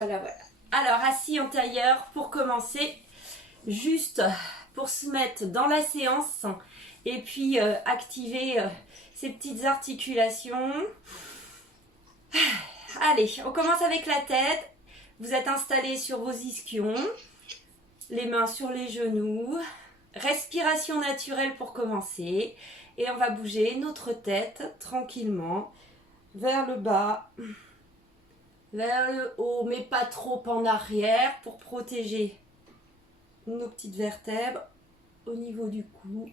Voilà, voilà. Alors, assis en tailleur pour commencer, juste pour se mettre dans la séance et puis activer ces petites articulations. Allez, on commence avec la tête. Vous êtes installé sur vos ischions, les mains sur les genoux. Respiration naturelle pour commencer. Et on va bouger notre tête tranquillement vers le bas, vers le haut, mais pas trop en arrière pour protéger nos petites vertèbres au niveau du cou.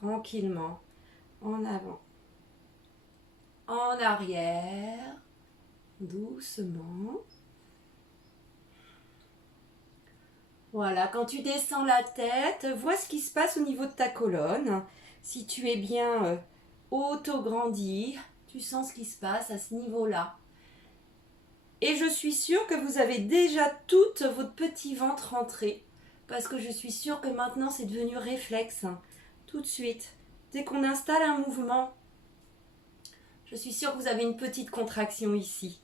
Tranquillement, en avant, en arrière, doucement. Voilà, quand tu descends la tête, vois ce qui se passe au niveau de ta colonne. Si tu es bien auto-grandi, tu sens ce qui se passe à ce niveau-là. Et je suis sûre que vous avez déjà tout votre petit ventre rentré. Parce que je suis sûre que maintenant c'est devenu réflexe. Tout de suite. Dès qu'on installe un mouvement, je suis sûre que vous avez une petite contraction ici.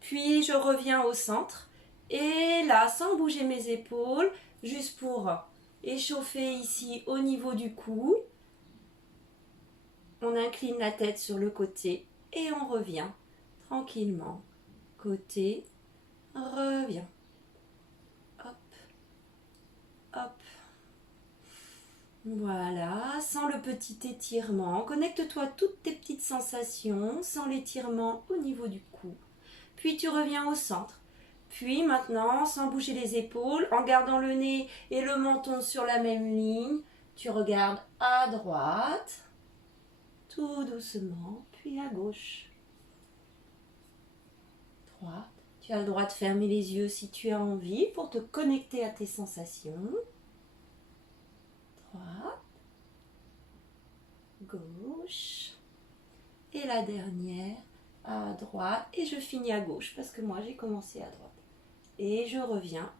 Puis je reviens au centre. Et là, sans bouger mes épaules, juste pour échauffer ici au niveau du cou. On incline la tête sur le côté et on revient tranquillement. Côté, revient. Hop, hop. Voilà, sans le petit étirement. Connecte-toi à toutes tes petites sensations, sans l'étirement au niveau du cou. Puis tu reviens au centre. Puis maintenant, sans bouger les épaules, en gardant le nez et le menton sur la même ligne, tu regardes à droite, tout doucement, puis à gauche. Droite. Tu as le droit de fermer les yeux si tu as envie pour te connecter à tes sensations. Droite, gauche, et la dernière à droite, et je finis à gauche parce que moi j'ai commencé à droite. Et je reviens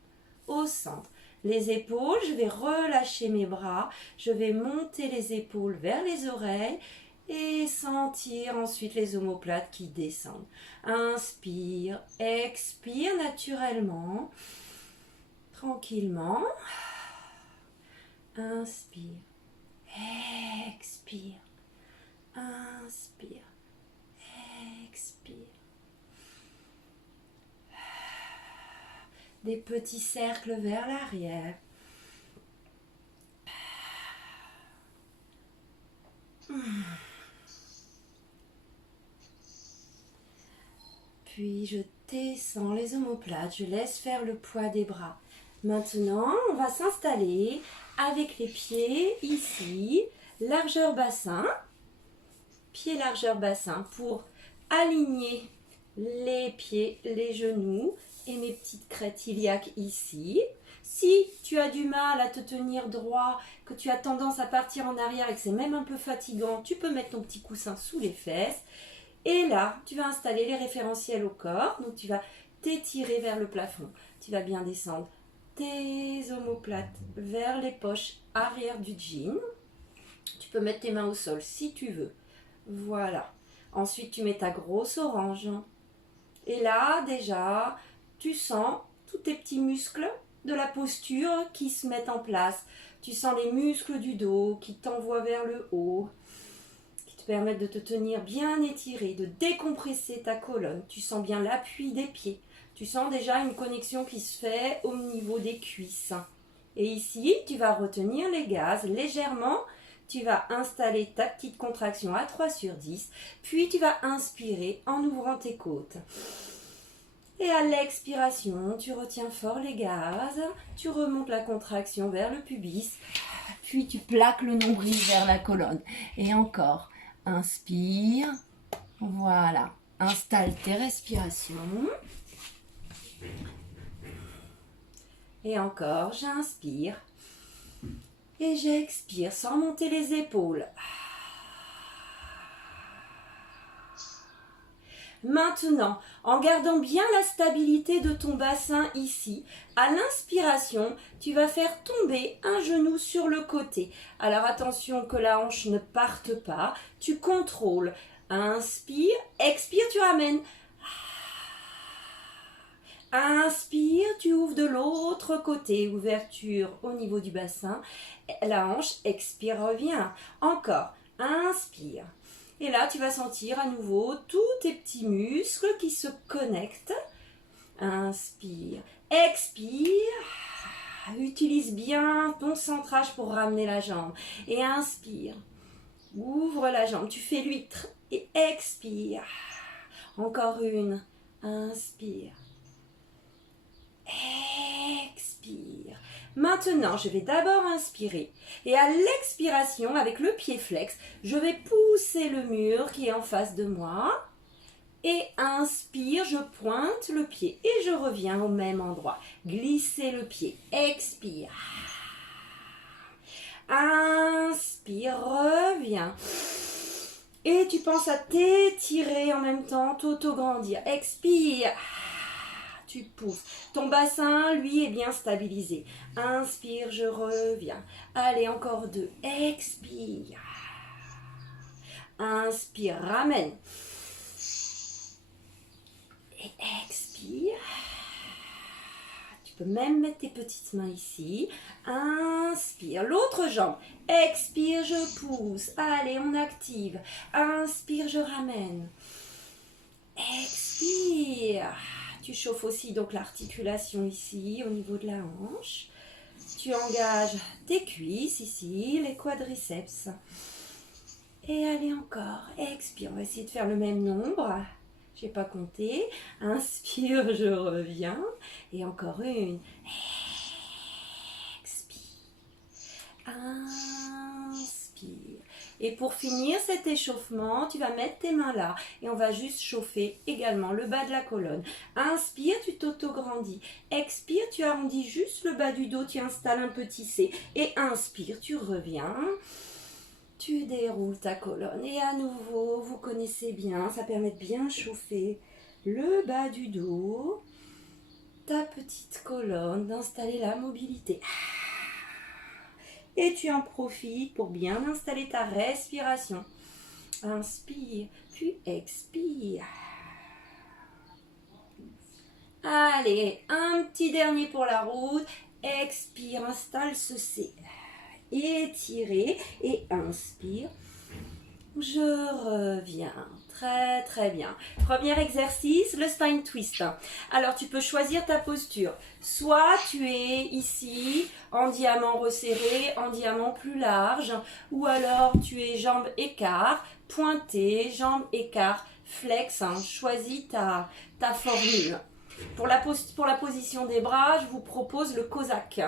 au centre. Les épaules, je vais relâcher mes bras, je vais monter les épaules vers les oreilles et sentir ensuite les omoplates qui descendent. Inspire, expire naturellement, tranquillement. Inspire, expire, inspire, expire. Des petits cercles vers l'arrière. Puis je descends les omoplates, je laisse faire le poids des bras. Maintenant, on va s'installer avec les pieds ici, largeur bassin, pied largeur bassin pour aligner les pieds, les genoux et mes petites crêtes iliaques ici. Si tu as du mal à te tenir droit, que tu as tendance à partir en arrière et que c'est même un peu fatigant, tu peux mettre ton petit coussin sous les fesses. Et là, tu vas installer les référentiels au corps. Donc, tu vas t'étirer vers le plafond. Tu vas bien descendre tes omoplates vers les poches arrière du jean. Tu peux mettre tes mains au sol si tu veux. Voilà. Ensuite, tu mets ta grosse orange. Et là, déjà, tu sens tous tes petits muscles de la posture qui se mettent en place. Tu sens les muscles du dos qui t'envoient vers le haut, qui te permettent de te tenir bien étiré, de décompresser ta colonne. Tu sens bien l'appui des pieds. Tu sens déjà une connexion qui se fait au niveau des cuisses. Et ici, tu vas retenir les gaz légèrement. Tu vas installer ta petite contraction à 3 sur 10. Puis tu vas inspirer en ouvrant tes côtes. Et à l'expiration, tu retiens fort les gaz. Tu remontes la contraction vers le pubis. Puis tu plaques le nombril vers la colonne. Et encore, inspire. Voilà. Installe tes respirations. Et encore, j'inspire. Et j'expire sans monter les épaules. Maintenant, en gardant bien la stabilité de ton bassin ici, à l'inspiration, tu vas faire tomber un genou sur le côté. Alors attention que la hanche ne parte pas. Tu contrôles. Inspire, expire, tu ramènes. Inspire, tu ouvres de l'autre côté, ouverture au niveau du bassin, la hanche, expire, reviens. Encore, inspire. Et là, tu vas sentir à nouveau tous tes petits muscles qui se connectent. Inspire, expire. Utilise bien ton centrage pour ramener la jambe. Et inspire. Ouvre la jambe. Tu fais l'huître et expire. Encore une. Inspire. Expire. Maintenant, je vais d'abord inspirer. Et à l'expiration, avec le pied flex, je vais pousser le mur qui est en face de moi. Et inspire, je pointe le pied et je reviens au même endroit. Glissez le pied. Expire. Inspire, reviens. Et tu penses à t'étirer en même temps, t'auto-grandir. Expire. Tu pousses. Ton bassin, lui, est bien stabilisé. Inspire, je reviens. Allez, encore deux. Expire. Inspire, ramène. Et expire. Tu peux même mettre tes petites mains ici. Inspire. L'autre jambe. Expire, je pousse. Allez, on active. Inspire, je ramène. Expire. Tu chauffes aussi donc l'articulation ici au niveau de la hanche. Tu engages tes cuisses ici, les quadriceps. Et allez encore. Expire. On va essayer de faire le même nombre. Je n'ai pas compté. Inspire, je reviens. Et encore une. Expire. Inspire. Et pour finir cet échauffement, tu vas mettre tes mains là. Et on va juste chauffer également le bas de la colonne. Inspire, tu t'auto-grandis. Expire, tu arrondis juste le bas du dos. Tu installes un petit C. Et inspire, tu reviens. Tu déroules ta colonne et à nouveau, vous connaissez bien, ça permet de bien chauffer le bas du dos, ta petite colonne, d'installer la mobilité. Et tu en profites pour bien installer ta respiration. Inspire, puis expire. Allez, un petit dernier pour la route. Expire, installe ce C. Étirez et inspire. Je reviens. Très très bien. Premier exercice, le spine twist. Alors tu peux choisir ta posture. Soit tu es ici en diamant resserré, en diamant plus large, ou alors tu es jambes écart, pointée, jambes écart, flex. Choisis ta formule. Pour la position des bras, je vous propose le Cossack.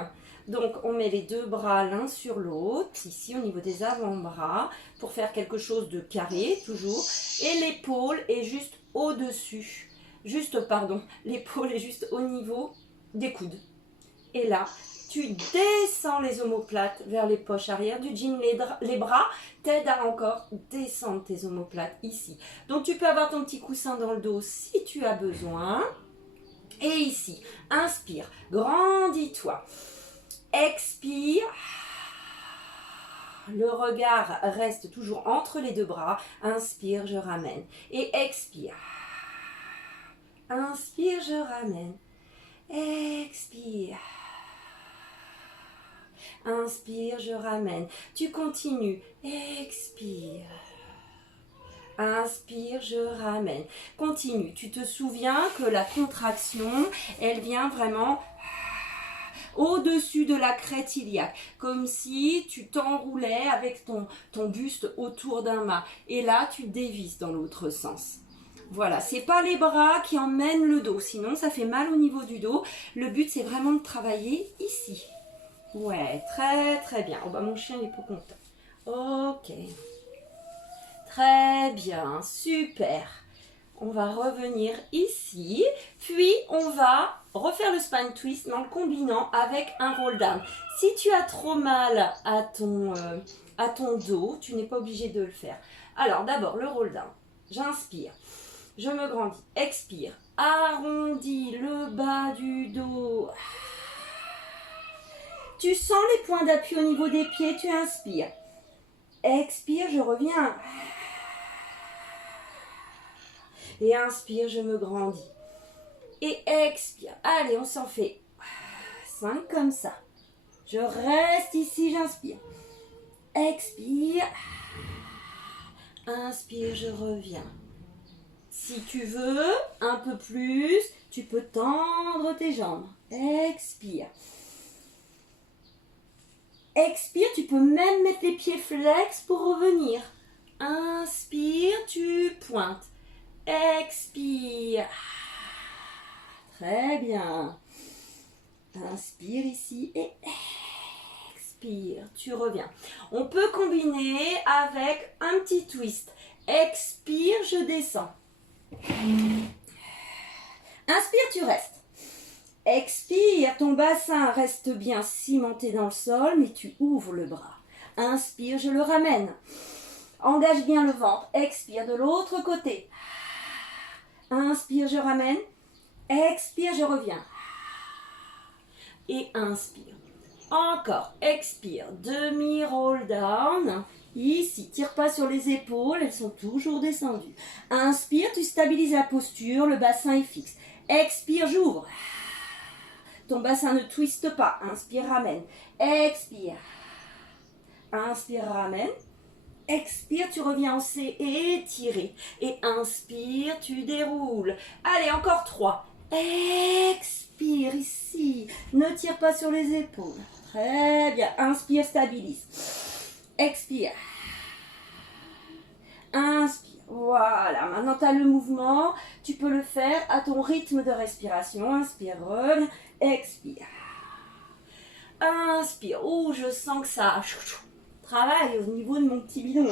Donc, on met les deux bras l'un sur l'autre, ici au niveau des avant-bras, pour faire quelque chose de carré, toujours. Et l'épaule est juste au-dessus. L'épaule est juste au niveau des coudes. Et là, tu descends les omoplates vers les poches arrière du jean. Les bras t'aident à encore descendre tes omoplates ici. Donc, tu peux avoir ton petit coussin dans le dos si tu as besoin. Et ici, inspire, grandis-toi. Expire, le regard reste toujours entre les deux bras, inspire, je ramène, et expire, inspire, je ramène, expire, inspire, je ramène, tu continues, expire, inspire, je ramène, continue, tu te souviens que la contraction, elle vient vraiment au-dessus de la crête iliaque, comme si tu t'enroulais avec ton buste autour d'un mât. Et là, tu dévisses dans l'autre sens. Voilà, c'est pas les bras qui emmènent le dos, sinon ça fait mal au niveau du dos. Le but, c'est vraiment de travailler ici. Ouais, très très bien. Oh bah mon chien, il est pas content. Ok. Très bien, super. On va revenir ici, puis on va refaire le spine twist en le combinant avec un roll down. Si tu as trop mal à ton dos, tu n'es pas obligé de le faire. Alors d'abord le roll down, j'inspire, je me grandis, expire, arrondis le bas du dos. Tu sens les points d'appui au niveau des pieds, tu inspires. Expire, je reviens. Et inspire, je me grandis. Et expire. Allez, on s'en fait 5 comme ça. Je reste ici, j'inspire. Expire. Inspire, je reviens. Si tu veux un peu plus, tu peux tendre tes jambes. Expire. Expire, tu peux même mettre les pieds flex pour revenir. Inspire, tu pointes. Expire. Très bien. Inspire ici et expire. Tu reviens. On peut combiner avec un petit twist. Expire, je descends. Inspire, tu restes. Expire, ton bassin reste bien cimenté dans le sol, mais tu ouvres le bras. Inspire, je le ramène. Engage bien le ventre. Expire de l'autre côté. Inspire, je ramène. Expire, je reviens. Et inspire. Encore. Expire. Demi-roll down. Ici, tire pas sur les épaules, elles sont toujours descendues. Inspire, tu stabilises la posture, le bassin est fixe. Expire, j'ouvre. Ton bassin ne twiste pas. Inspire, ramène. Expire. Inspire, ramène. Expire, tu reviens en C et étiré. Et inspire, tu déroules. Allez, encore 3. Expire ici. Ne tire pas sur les épaules. Très bien. Inspire, stabilise. Expire. Inspire. Voilà. Maintenant, tu as le mouvement. Tu peux le faire à ton rythme de respiration. Inspire, reviens. Expire. Inspire. Oh, je sens que ça travaille au niveau de mon petit bidon.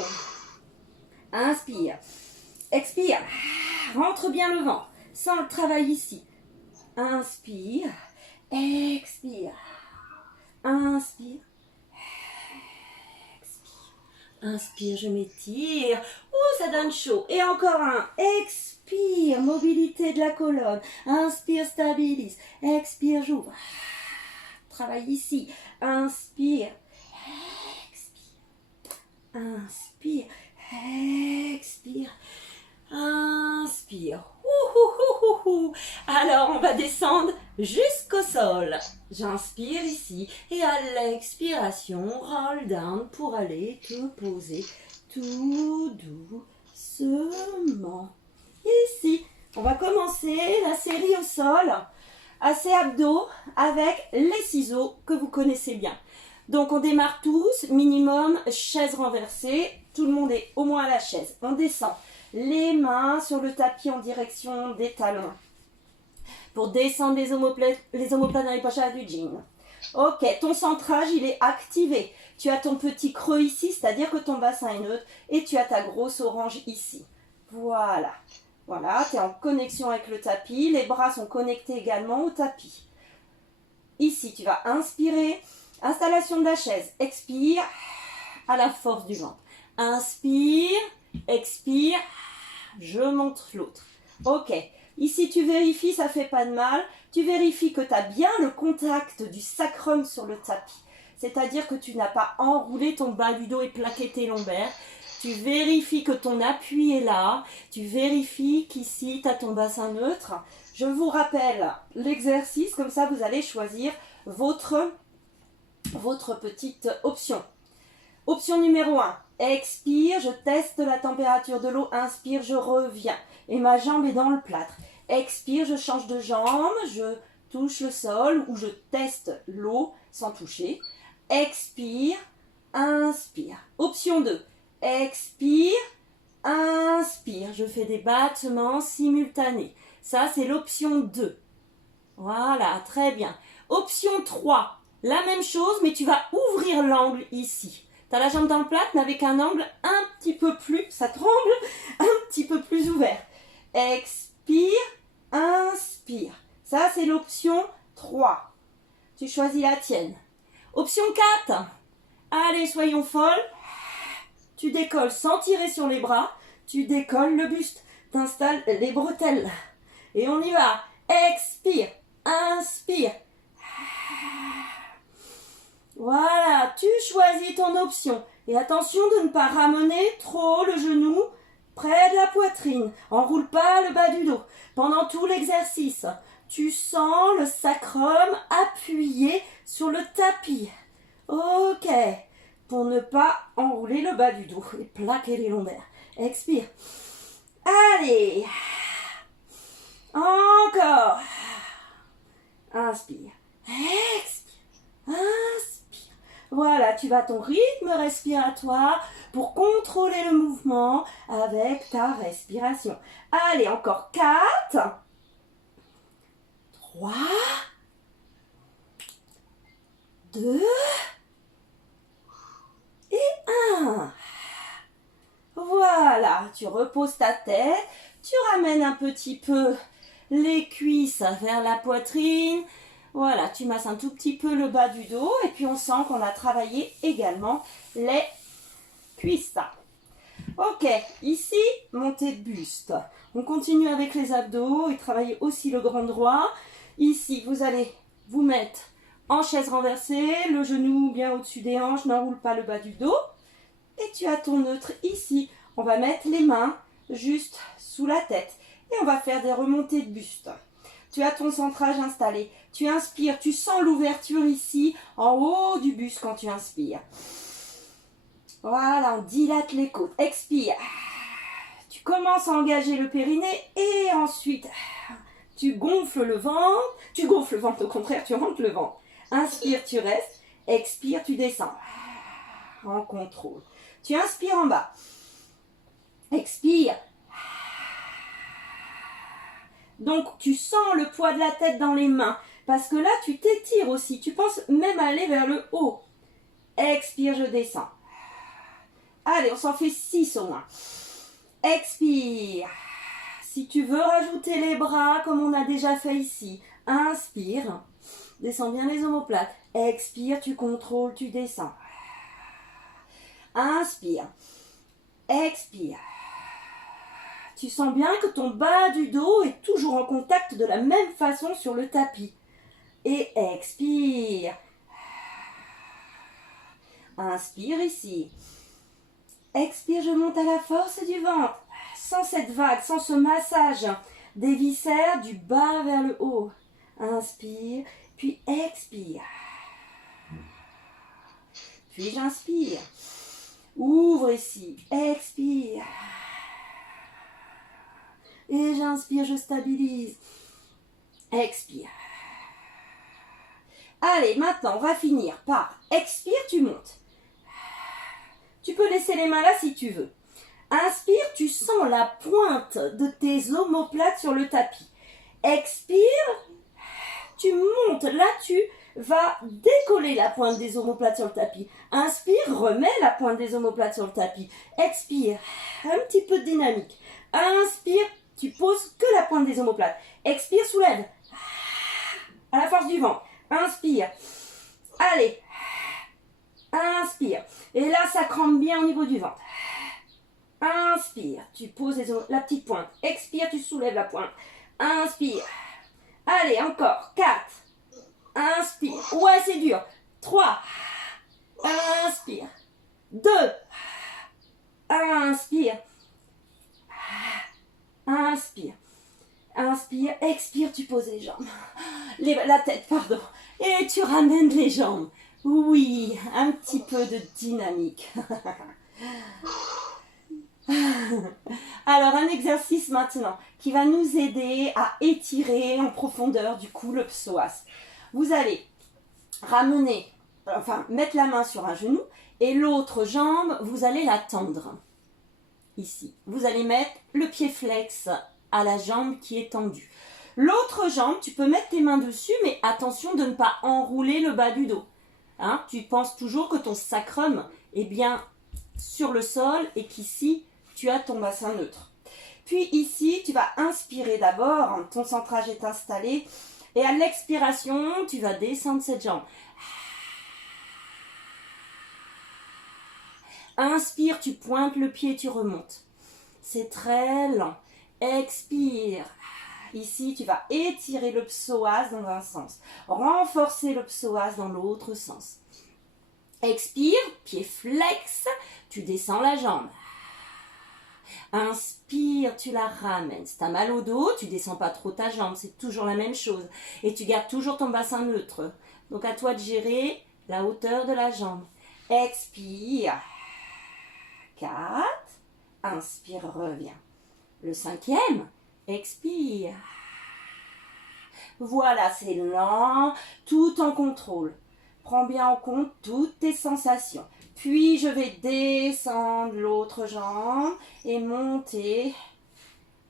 Inspire. Expire. Rentre bien le ventre. Sens le travail ici. Inspire. Expire. Inspire. Expire. Inspire, je m'étire. Oh, ça donne chaud. Et encore un. Expire. Mobilité de la colonne. Inspire, stabilise. Expire, j'ouvre. Travaille ici. Inspire. Inspire, expire, inspire. Alors, on va descendre jusqu'au sol. J'inspire ici et à l'expiration, roll down pour aller te poser tout doucement. Ici, on va commencer la série au sol, assez abdos avec les ciseaux que vous connaissez bien. Donc on démarre tous, minimum chaise renversée, tout le monde est au moins à la chaise. On descend les mains sur le tapis en direction des talons pour descendre les omoplates dans les poches du jean. Ok, ton centrage il est activé. Tu as ton petit creux ici, c'est-à-dire que ton bassin est neutre et tu as ta grosse orange ici. Voilà, voilà, tu es en connexion avec le tapis, les bras sont connectés également au tapis. Ici, tu vas inspirer. Installation de la chaise. Expire à la force du ventre. Inspire, expire, je monte l'autre. Ok, ici tu vérifies, ça fait pas de mal. Tu vérifies que tu as bien le contact du sacrum sur le tapis. C'est-à-dire que tu n'as pas enroulé ton bas du dos et plaqué tes lombaires. Tu vérifies que ton appui est là. Tu vérifies qu'ici tu as ton bassin neutre. Je vous rappelle l'exercice, comme ça vous allez choisir votre petite option. Option numéro 1, expire, je teste la température de l'eau, inspire, je reviens et ma jambe est dans le plâtre. Expire, je change de jambe, je touche le sol ou je teste l'eau sans toucher. Expire, inspire. Option 2, expire, inspire, je fais des battements simultanés. Ça, c'est l'option 2. Voilà, très bien. Option 3, la même chose, mais tu vas ouvrir l'angle ici. Tu as la jambe dans le plâtre, mais avec un angle un petit peu plus, ça tremble, un petit peu plus ouvert. Expire, inspire. Ça, c'est l'option 3. Tu choisis la tienne. Option 4. Allez, soyons folles. Tu décolles sans tirer sur les bras. Tu décolles le buste. Tu installes les bretelles. Et on y va. Expire, inspire. Voilà, tu choisis ton option. Et attention de ne pas ramener trop le genou près de la poitrine. Enroule pas le bas du dos pendant tout l'exercice. tu sens le sacrum appuyé sur le tapis. Ok, pour ne pas enrouler le bas du dos et plaquer les lombaires. Expire. Allez. Encore. Inspire. Expire. Inspire. Voilà, tu vas à ton rythme respiratoire pour contrôler le mouvement avec ta respiration. Allez, encore 4, 3, 2 et 1. Voilà, tu reposes ta tête, tu ramènes un petit peu les cuisses vers la poitrine. Voilà, tu masses un tout petit peu le bas du dos et puis on sent qu'on a travaillé également les cuisses. Ok, ici, montée de buste. On continue avec les abdos et travailler aussi le grand droit. Ici, vous allez vous mettre en chaise renversée, le genou bien au-dessus des hanches, n'enroule pas le bas du dos. Et tu as ton neutre ici. On va mettre les mains juste sous la tête. Et on va faire des remontées de buste. Tu as ton centrage installé. Tu inspires, tu sens l'ouverture ici, en haut du buste quand tu inspires. Voilà, on dilate les côtes. Expire. Tu commences à engager le périnée et ensuite, tu gonfles le ventre. Tu gonfles le ventre, au contraire, tu rentres le ventre. Inspire, tu restes. Expire, tu descends. En contrôle. Tu inspires en bas. Expire. Donc, tu sens le poids de la tête dans les mains. Parce que là, tu t'étires aussi. Tu penses même aller vers le haut. Expire, je descends. Allez, on s'en fait 6 au moins. Expire. Si tu veux rajouter les bras, comme on a déjà fait ici. Inspire. Descends bien les omoplates. Expire, tu contrôles, tu descends. Inspire. Expire. Tu sens bien que ton bas du dos est toujours en contact de la même façon sur le tapis. Et expire. Inspire ici. Expire, je monte à la force du ventre. Sans cette vague, sans ce massage des viscères du bas vers le haut. Inspire, puis expire. Puis j'inspire. Ouvre ici. Expire. Et j'inspire, je stabilise. Expire. Allez, maintenant, on va finir par expire, tu montes. Tu peux laisser les mains là si tu veux. Inspire, tu sens la pointe de tes omoplates sur le tapis. Expire, tu montes. Là, tu vas décoller la pointe des omoplates sur le tapis. Inspire, remets la pointe des omoplates sur le tapis. Expire, un petit peu de dynamique. Inspire, tu poses que la pointe des omoplates. Expire, soulève. À la force du vent. Inspire. Allez. Inspire. Et là, ça crampe bien au niveau du ventre. Inspire. Tu poses la petite pointe. Expire, tu soulèves la pointe. Inspire. Allez, encore. 4. Inspire. Ouais, c'est dur. 3. Inspire. 2. Inspire. Inspire. Inspire. Expire, tu poses les jambes. La tête, pardon. Et tu ramènes les jambes. Oui, un petit peu de dynamique. Alors, un exercice maintenant qui va nous aider à étirer en profondeur du coup le psoas. Vous allez mettre la main sur un genou et l'autre jambe, vous allez la tendre. Ici, vous allez mettre le pied flex à la jambe qui est tendue. L'autre jambe, tu peux mettre tes mains dessus, mais attention de ne pas enrouler le bas du dos. Hein, tu penses toujours que ton sacrum est bien sur le sol et qu'ici, tu as ton bassin neutre. Puis ici, tu vas inspirer d'abord, ton centrage est installé. Et à l'expiration, tu vas descendre cette jambe. Inspire, tu pointes le pied, tu remontes. C'est très lent. Expire. Ici, tu vas étirer le psoas dans un sens. Renforcer le psoas dans l'autre sens. Expire, pied flex, tu descends la jambe. Inspire. expire, tu la ramènes. Si tu as mal au dos, tu descends pas trop ta jambe, c'est toujours la même chose. Et tu gardes toujours ton bassin neutre. Donc à toi de gérer la hauteur de la jambe. Expire. 4. Inspire, reviens. Le 5e, expire. Voilà, c'est lent, tout en contrôle. Prends bien en compte toutes tes sensations. Puis je vais descendre l'autre jambe et monter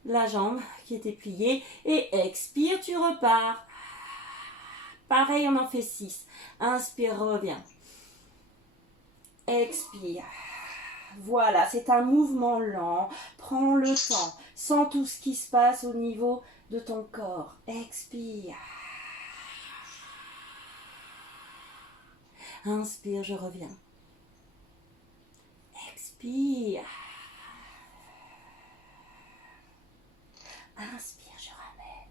la jambe qui était pliée. Et expire, tu repars. Pareil, on en fait 6. Inspire, reviens. Expire. Voilà, c'est un mouvement lent. Prends le temps. Sens tout ce qui se passe au niveau de ton corps. Expire. Inspire, je reviens. Expire. Inspire, je ramène.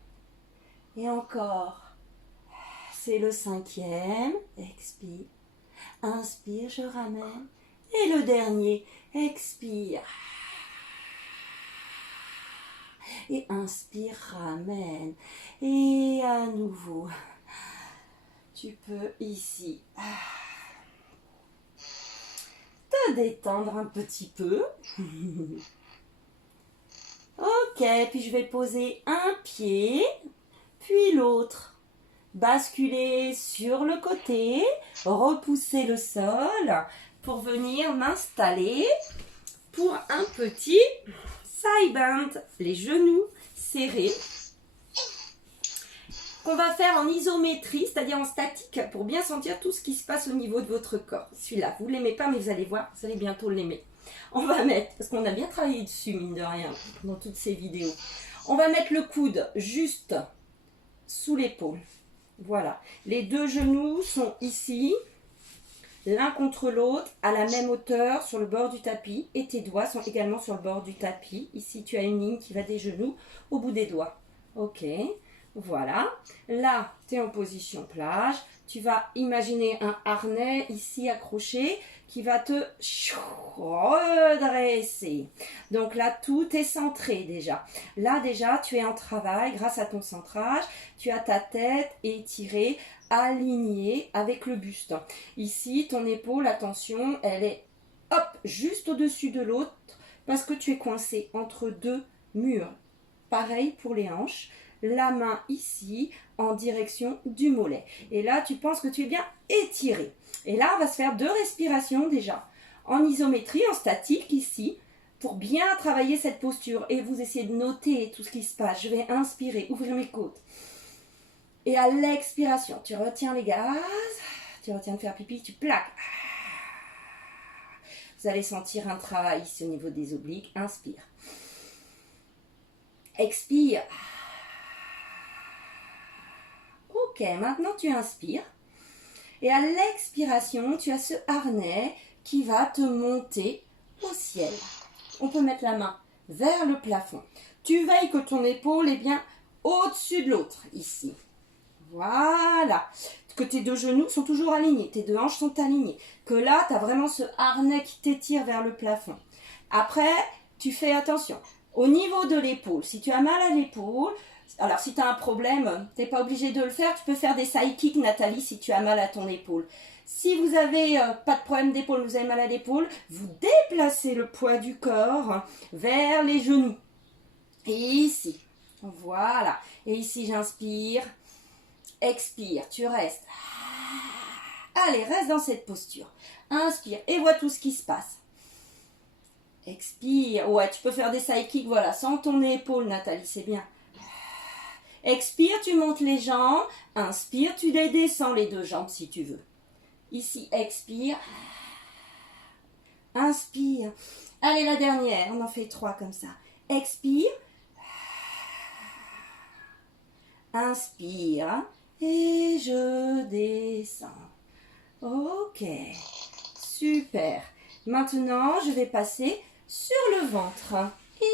Et encore. C'est le 5e. Expire. Inspire, je ramène. Et le dernier. Expire. Et inspire, ramène. Et à nouveau. Tu peux ici te détendre un petit peu. Ok, puis je vais poser un pied, puis l'autre. Basculer sur le côté, repousser le sol pour venir m'installer pour un petit side bend. Les genoux serrés. Qu'on va faire en isométrie, c'est-à-dire en statique, pour bien sentir tout ce qui se passe au niveau de votre corps. Celui-là, vous ne l'aimez pas, mais vous allez voir, vous allez bientôt l'aimer. On va mettre, parce qu'on a bien travaillé dessus, mine de rien, dans toutes ces vidéos. On va mettre le coude juste sous l'épaule. Voilà. Les deux genoux sont ici, l'un contre l'autre, à la même hauteur, sur le bord du tapis. Et tes doigts sont également sur le bord du tapis. Ici, tu as une ligne qui va des genoux au bout des doigts. Ok. Voilà, là tu es en position plage, tu vas imaginer un harnais ici accroché qui va te redresser. Donc là tout est centré déjà. Là déjà tu es en travail grâce à ton centrage, tu as ta tête étirée, alignée avec le buste. Ici ton épaule, attention, elle est hop, juste au-dessus de l'autre parce que tu es coincé entre deux murs. Pareil pour les hanches. La main ici en direction du mollet. Et là, tu penses que tu es bien étiré. Et là, on va se faire 2 respirations déjà. En isométrie, en statique ici, pour bien travailler cette posture. Et vous essayez de noter tout ce qui se passe. Je vais inspirer, ouvrir mes côtes. Et à l'expiration, tu retiens les gaz. Tu retiens de faire pipi, tu plaques. Vous allez sentir un travail ici au niveau des obliques. Inspire. Expire. Ok, maintenant tu inspires et à l'expiration, tu as ce harnais qui va te monter au ciel. On peut mettre la main vers le plafond. Tu veilles que ton épaule est bien au-dessus de l'autre, ici. Voilà. Que tes deux genoux sont toujours alignés, tes deux hanches sont alignées. Que là, tu as vraiment ce harnais qui t'étire vers le plafond. Après, tu fais attention. Au niveau de l'épaule, si tu as mal à l'épaule, alors si tu as un problème, tu n'es pas obligé de le faire, tu peux faire des side kicks, Nathalie, si tu as mal à ton épaule. Si vous n'avez pas de problème d'épaule, vous avez mal à l'épaule, vous déplacez le poids du corps vers les genoux. Et ici, voilà. Et ici, j'inspire, expire, tu restes. Allez, reste dans cette posture. Inspire et vois tout ce qui se passe. Expire. Ouais, tu peux faire des side kicks, voilà, sans ton épaule, Nathalie, c'est bien. Expire, tu montes les jambes. Inspire, tu descends les deux jambes si tu veux. Ici, expire. Inspire. Allez, la dernière. On en fait 3 comme ça. Expire. Inspire. Et je descends. Ok. Super. Maintenant, je vais passer sur le ventre.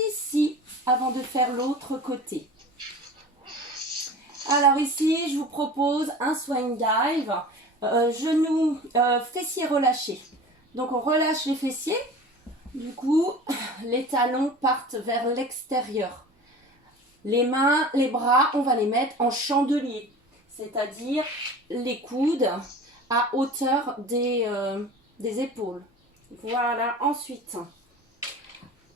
Ici, avant de faire l'autre côté. Alors ici, je vous propose un swing dive, genoux, fessiers relâchés. Donc on relâche les fessiers, Du coup, les talons partent vers l'extérieur. Les mains, les bras, on va les mettre en chandelier, c'est-à-dire les coudes à hauteur des épaules. Voilà, ensuite,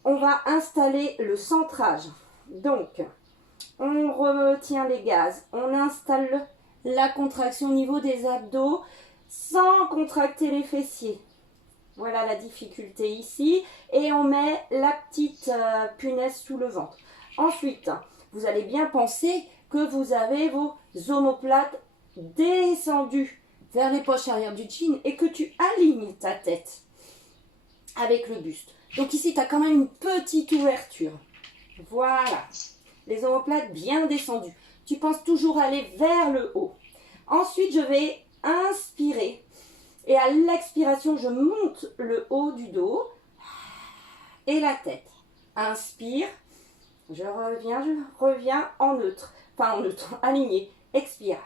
on va installer le centrage. Donc, on retient les gaz, on installe la contraction au niveau des abdos sans contracter les fessiers. Voilà la difficulté ici. Et on met la petite punaise sous le ventre. Ensuite, vous allez bien penser que vous avez vos omoplates descendues vers les poches arrière du jean et que tu alignes ta tête avec le buste. Donc ici, tu as quand même une petite ouverture. Voilà. Les omoplates bien descendues. Tu penses toujours aller vers le haut. Ensuite, je vais inspirer. Et à l'expiration, je monte le haut du dos et la tête. Inspire. Je reviens en neutre. Enfin en neutre, aligné. Expire.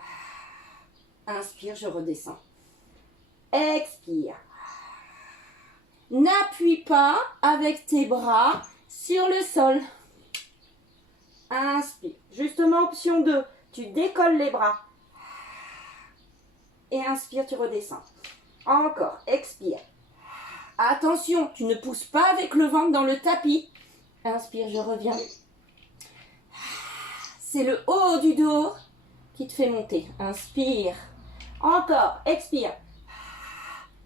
Inspire, je redescends. Expire. N'appuie pas avec tes bras sur le sol. Inspire. Justement, option 2. Tu décolles les bras. Et inspire, tu redescends. Encore, expire. Attention, tu ne pousses pas avec le ventre dans le tapis. Inspire, je reviens. C'est le haut du dos qui te fait monter. Inspire. Encore, expire.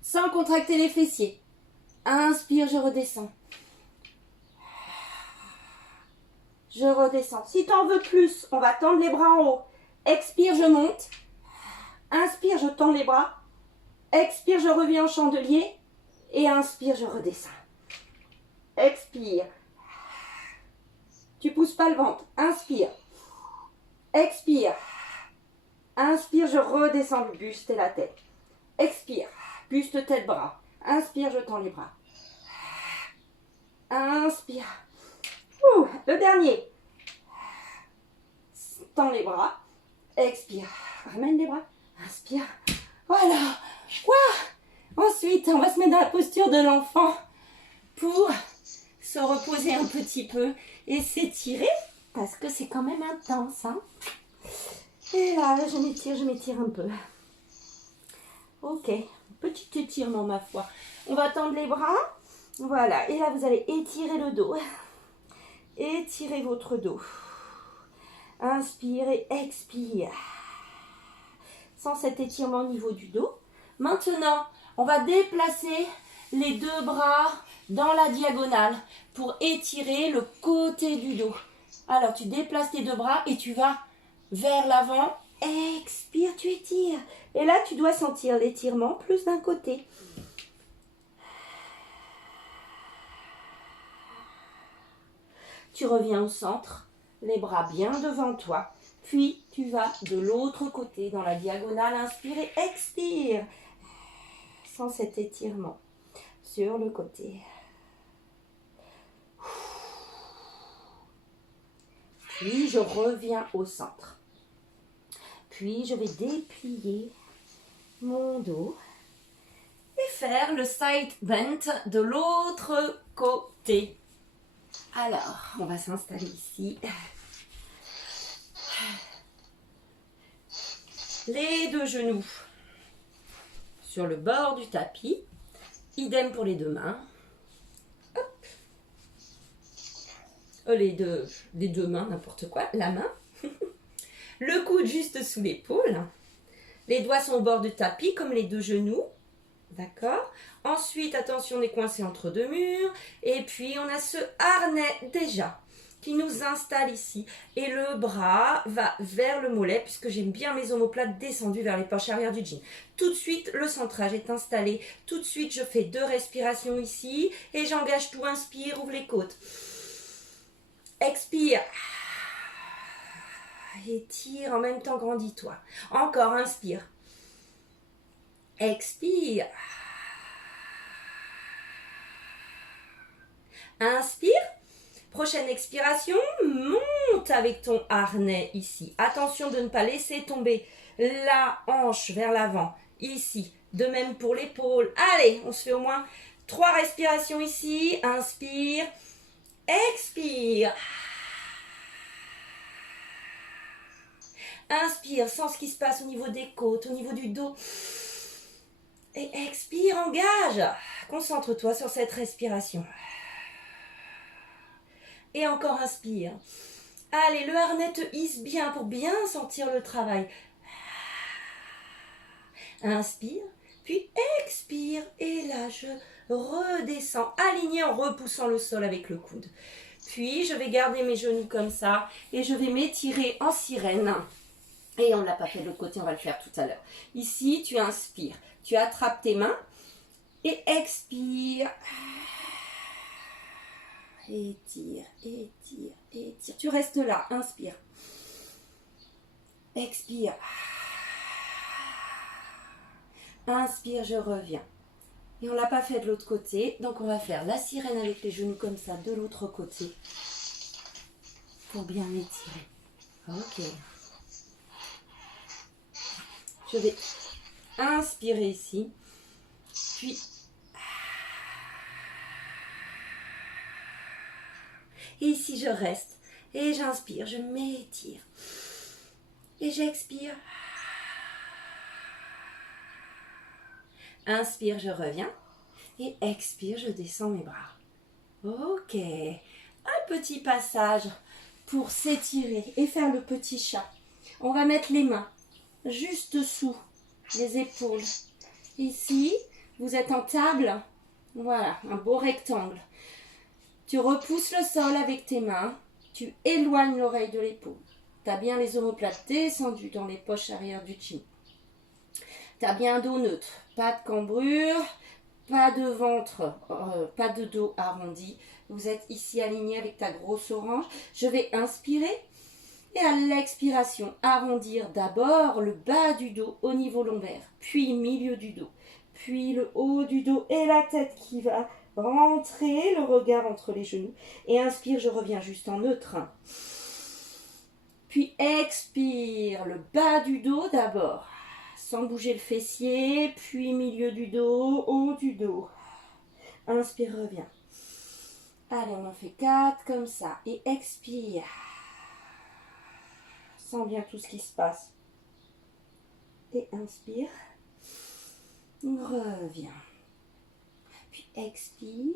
Sans contracter les fessiers. Inspire, je redescends. Je redescends. Si tu en veux plus, on va tendre les bras en haut. Expire, je monte. Inspire, je tends les bras. Expire, je reviens en chandelier. Et inspire, je redescends. Expire. Tu pousses pas le ventre. Inspire. Expire. Inspire, je redescends le buste et la tête. Expire. Buste, tête, bras. Inspire, je tends les bras. Inspire. Le dernier. Tends les bras. Expire. Ramène les bras. Inspire. Voilà. Wow. Ensuite, on va se mettre dans la posture de l'enfant pour se reposer un petit peu et s'étirer parce que c'est quand même intense. Hein. Et là, je m'étire un peu. Ok, petit étirement ma foi. On va tendre les bras. Voilà, et là vous allez étirer le dos. Étirez votre dos. Inspire et expire. Sans cet étirement au niveau du dos. Maintenant, on va déplacer les deux bras dans la diagonale pour étirer le côté du dos. Alors, tu déplaces tes deux bras et tu vas vers l'avant. Expire, tu étires. Et là, tu dois sentir l'étirement plus d'un côté. Tu reviens au centre, les bras bien devant toi. Puis, tu vas de l'autre côté, dans la diagonale. Inspire et expire. Sans cet étirement sur le côté. Puis, je reviens au centre. Puis, je vais déplier mon dos et faire le side bend de l'autre côté. Alors, on va s'installer ici. Les deux genoux sur le bord du tapis. Idem pour les deux mains. Hop. Les deux mains, n'importe quoi. La main. Le coude juste sous l'épaule. Les doigts sont au bord du tapis comme les deux genoux. D'accord? Ensuite, attention, on est coincé entre deux murs. Et puis, on a ce harnais déjà qui nous installe ici. Et le bras va vers le mollet puisque j'aime bien mes omoplates descendues vers les poches arrière du jean. Tout de suite, le centrage est installé. Tout de suite, je fais 2 respirations ici. Et j'engage tout. Inspire, ouvre les côtes. Expire. Étire, en même temps, grandis-toi. Encore, inspire. Expire. Inspire. Prochaine expiration, monte avec ton harnais ici. Attention de ne pas laisser tomber la hanche vers l'avant. Ici, de même pour l'épaule. Allez, on se fait au moins 3 respirations ici. Inspire. Expire. Inspire, sens ce qui se passe au niveau des côtes, au niveau du dos. Et expire, engage. Concentre-toi sur cette respiration. Et encore inspire. Allez, le harnais te hisse bien pour bien sentir le travail. Inspire, puis expire. Et là, je redescends, aligné en repoussant le sol avec le coude. Puis, je vais garder mes genoux comme ça et je vais m'étirer en sirène. Et on ne l'a pas fait de l'autre côté, on va le faire tout à l'heure. Ici, tu inspires. Tu attrapes tes mains et expire. Étire, étire, étire. Tu restes là, inspire. Expire. Inspire, je reviens. Et on ne l'a pas fait de l'autre côté, donc on va faire la sirène avec les genoux comme ça de l'autre côté pour bien étirer. Ok. Je vais inspirer ici, puis et ici je reste et j'inspire, je m'étire et j'expire. Inspire, je reviens et expire, je descends mes bras. Ok, un petit passage pour s'étirer et faire le petit chat. On va mettre les mains juste sous les épaules. Ici, vous êtes en table. Voilà, un beau rectangle. Tu repousses le sol avec tes mains. Tu éloignes l'oreille de l'épaule. Tu as bien les omoplates descendues dans les poches arrière du jean. Tu as bien un dos neutre. Pas de cambrure, pas de ventre, pas de dos arrondi. Vous êtes ici aligné avec ta grosse orange. Je vais inspirer. Et à l'expiration, arrondir d'abord le bas du dos au niveau lombaire, puis milieu du dos, puis le haut du dos et la tête qui va rentrer, le regard entre les genoux. Et inspire, je reviens juste en neutre. Puis expire, le bas du dos d'abord, sans bouger le fessier, puis milieu du dos, haut du dos. Inspire, reviens. Allez, on en fait 4 comme ça. Et expire. Sens bien tout ce qui se passe. Et inspire. Reviens. Puis expire.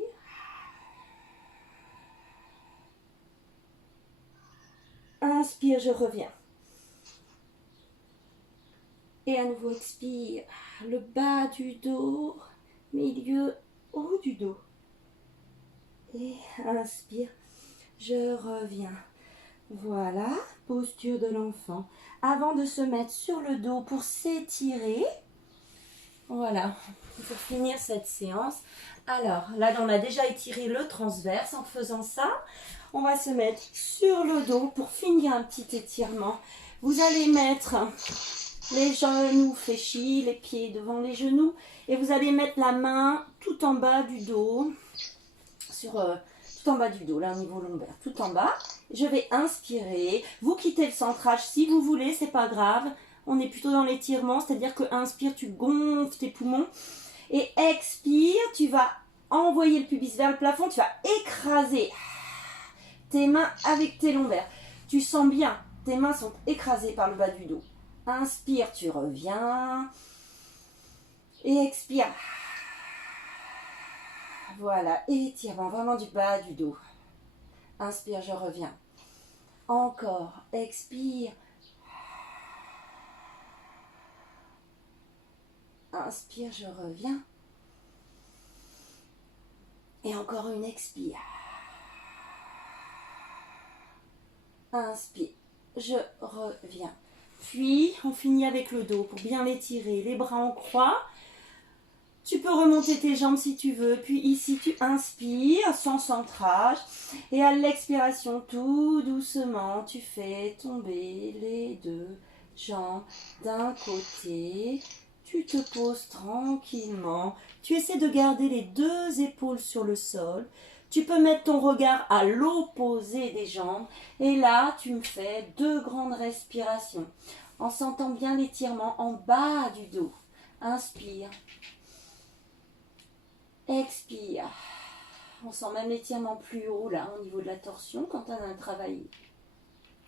Inspire, je reviens. Et à nouveau expire. Le bas du dos, milieu, haut du dos. Et inspire, je reviens. Voilà, posture de l'enfant. Avant de se mettre sur le dos pour s'étirer, voilà, pour finir cette séance. Alors, là, on a déjà étiré le transverse. En faisant ça, on va se mettre sur le dos pour finir un petit étirement. Vous allez mettre les genoux fléchis, les pieds devant les genoux. Et vous allez mettre la main tout en bas du dos, tout en bas du dos, là, au niveau lombaire, tout en bas. Je vais inspirer. Vous quittez le centrage si vous voulez, c'est pas grave. On est plutôt dans l'étirement, c'est-à-dire que inspire, tu gonfles tes poumons. Et expire, tu vas envoyer le pubis vers le plafond, tu vas écraser tes mains avec tes lombaires. Tu sens bien, tes mains sont écrasées par le bas du dos. Inspire, tu reviens. Et expire. Voilà, étirement vraiment du bas du dos. Inspire, je reviens. Encore, expire. Inspire, je reviens. Et encore une expire. Inspire, je reviens. Puis, on finit avec le dos pour bien l'étirer. Les bras en croix. Tu peux remonter tes jambes si tu veux. Puis ici, tu inspires sans centrage. Et à l'expiration, tout doucement, tu fais tomber les deux jambes d'un côté. Tu te poses tranquillement. Tu essaies de garder les deux épaules sur le sol. Tu peux mettre ton regard à l'opposé des jambes. Et là, tu me fais 2 grandes respirations. En sentant bien l'étirement en bas du dos. Inspire. Expire. On sent même l'étirement plus haut là au niveau de la torsion quand on a travaillé.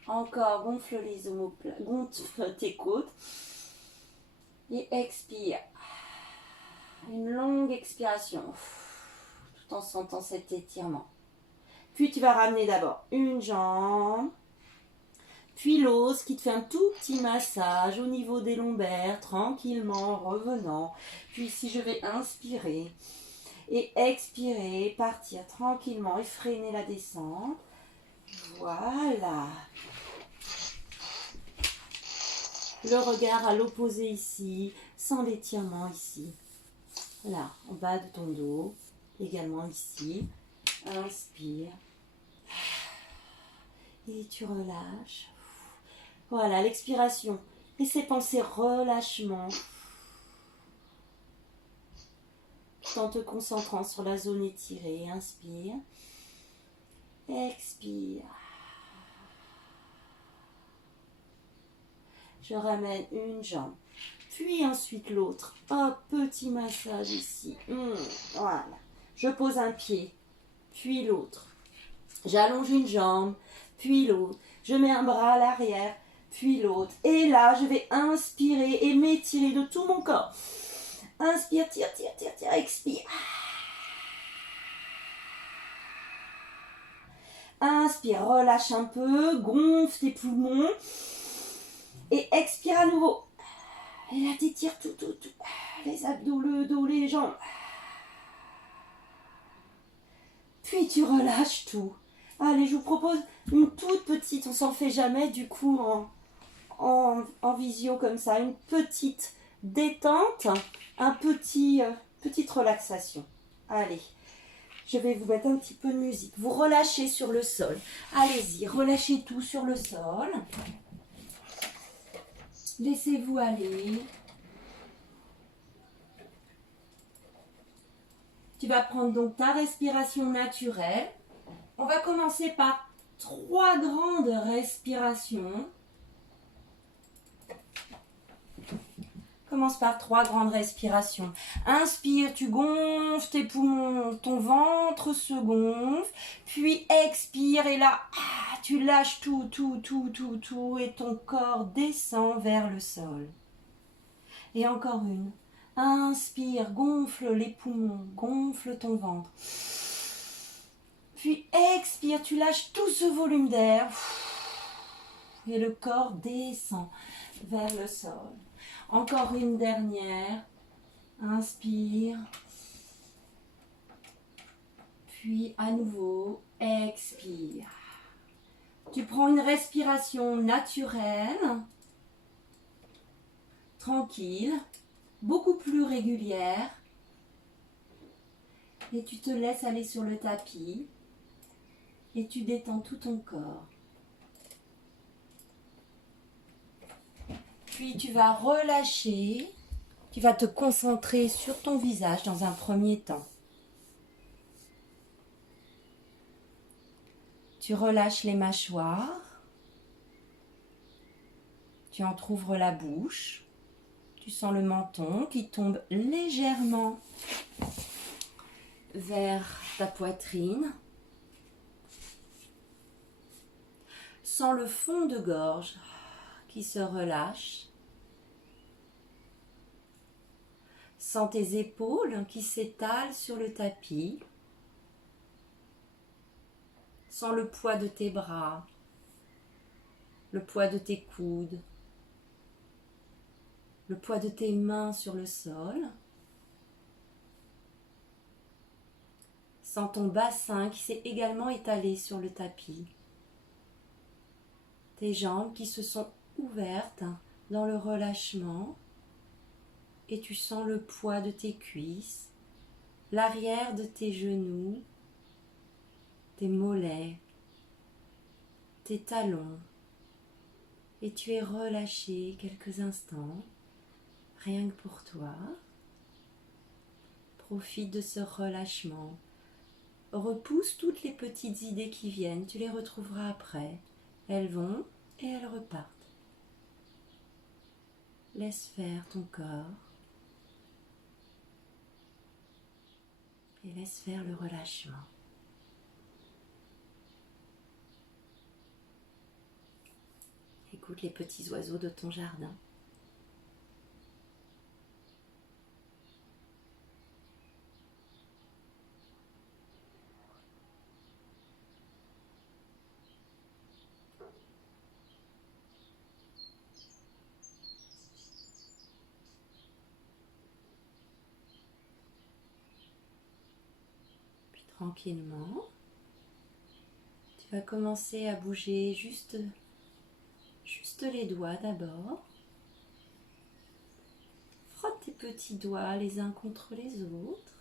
Encore, gonfle les omoplates, gonfle tes côtes. Et expire. Une longue expiration. Tout en sentant cet étirement. Puis tu vas ramener d'abord une jambe. Puis l'autre qui te fait un tout petit massage au niveau des lombaires, tranquillement, en revenant. Puis ici, je vais inspirer et expirer, partir tranquillement et freiner la descente. Voilà. Le regard à l'opposé ici, sans l'étirement ici. Là, en bas de ton dos, également ici. Inspire. Et tu relâches. Voilà, l'expiration. Laissez penser relâchement. Tout en te concentrant sur la zone étirée. Inspire. Expire. Je ramène une jambe. Puis ensuite l'autre. Hop, petit massage ici. Voilà. Je pose un pied. Puis l'autre. J'allonge une jambe. Puis l'autre. Je mets un bras à l'arrière. Puis l'autre. Et là, je vais inspirer et m'étirer de tout mon corps. Inspire, tire, tire, tire, tire, expire. Inspire, relâche un peu, gonfle tes poumons. Et expire à nouveau. Et là, t'étires tout. Les abdos, le dos, les jambes. Puis tu relâches tout. Allez, je vous propose une toute petite, on s'en fait jamais du coup en visio comme ça, une petite détente, petite relaxation. Allez, je vais vous mettre un petit peu de musique. Vous relâchez sur le sol. Allez-y, relâchez tout sur le sol. Laissez-vous aller. Tu vas prendre donc ta respiration naturelle. On va commencer par 3 grandes respirations. Commence par 3 grandes respirations. Inspire, tu gonfles tes poumons, ton ventre se gonfle. Puis expire et là, tu lâches tout et ton corps descend vers le sol. Et encore une. Inspire, gonfle les poumons, gonfle ton ventre. Puis expire, tu lâches tout ce volume d'air. Et le corps descend vers le sol. Encore une dernière. Inspire. Puis à nouveau, expire. Tu prends une respiration naturelle, tranquille, beaucoup plus régulière. Et tu te laisses aller sur le tapis. Et tu détends tout ton corps. Puis tu vas relâcher, tu vas te concentrer sur ton visage dans un premier temps. Tu relâches les mâchoires, tu entrouvres la bouche, tu sens le menton qui tombe légèrement vers ta poitrine. Sens le fond de gorge qui se relâche. Sens tes épaules qui s'étalent sur le tapis. Sens le poids de tes bras, le poids de tes coudes, le poids de tes mains sur le sol. Sens ton bassin qui s'est également étalé sur le tapis. Tes jambes qui se sont ouvertes dans le relâchement et tu sens le poids de tes cuisses, l'arrière de tes genoux, tes mollets, tes talons et tu es relâché quelques instants, rien que pour toi. Profite de ce relâchement. Repousse toutes les petites idées qui viennent, tu les retrouveras après. Elles vont et elles repartent. Laisse faire ton corps. Et laisse faire le relâchement. Écoute les petits oiseaux de ton jardin. Puis tranquillement, tu vas commencer à bouger juste les doigts d'abord. Frotte tes petits doigts les uns contre les autres.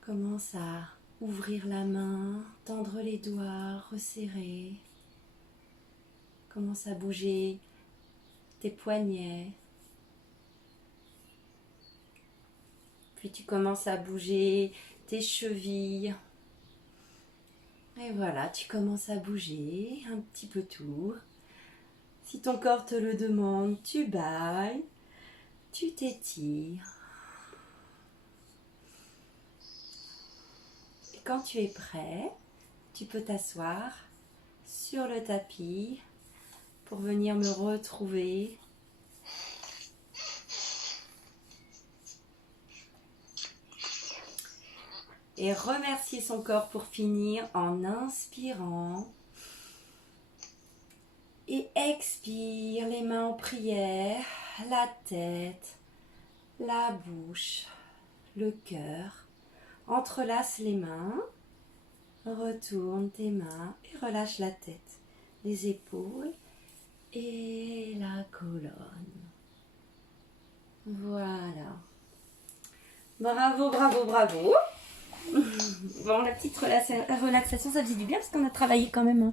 Commence à ouvrir la main, tendre les doigts, resserrer. Commence à bouger tes poignets. Puis tu commences à bouger tes chevilles. Et voilà, tu commences à bouger un petit peu tout. Si ton corps te le demande, tu bailles, tu t'étires. Et quand tu es prêt, tu peux t'asseoir sur le tapis pour venir me retrouver. Et remercier son corps pour finir en inspirant. Et expire, les mains en prière, la tête, la bouche, le cœur. Entrelace les mains, retourne tes mains et relâche la tête, les épaules et la colonne. Voilà. Bravo, bravo, bravo. Bon, la petite relaxation, ça faisait du bien parce qu'on a travaillé quand même